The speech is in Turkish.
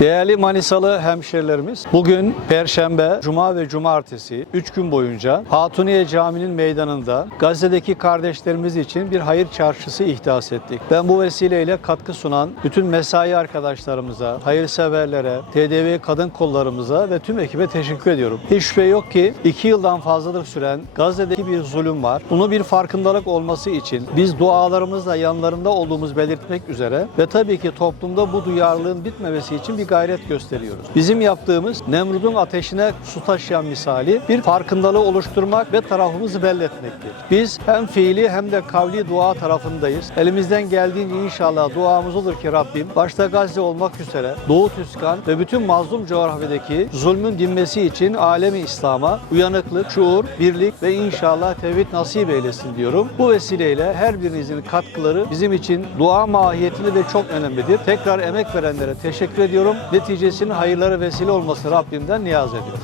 Değerli Manisalı hemşerilerimiz, bugün Perşembe, Cuma ve Cumartesi 3 gün boyunca Hatuniye Camii'nin meydanında Gazze'deki kardeşlerimiz için bir hayır çarşısı ihdas ettik. Ben bu vesileyle katkı sunan bütün mesai arkadaşlarımıza, hayırseverlere, TDV kadın kollarımıza ve tüm ekibe teşekkür ediyorum. Hiç şüphe yok ki 2 yıldan fazladır süren Gazze'deki bir zulüm var. Bunu bir farkındalık olması için biz dualarımızla yanlarında olduğumuz belirtmek üzere ve tabii ki toplumda bu duyarlılığın bitmemesi için bir gayret gösteriyoruz. Bizim yaptığımız Nemrud'un ateşine su taşıyan misali bir farkındalığı oluşturmak ve tarafımızı belli etmektir. Biz hem fiili hem de kavli dua tarafındayız. Elimizden geldiğince inşallah duamız olur ki Rabbim başta Gazze olmak üzere Doğu Tüskan ve bütün mazlum coğrafyadaki zulmün dinmesi için alemi İslam'a uyanıklık, şuur, birlik ve inşallah tevhid nasip eylesin diyorum. Bu vesileyle her birinizin katkıları bizim için dua mahiyetinde ve çok önemlidir. Tekrar emek verenlere teşekkür ediyorum. Neticesinin hayırlara vesile olması Rabbimden niyaz ediyoruz.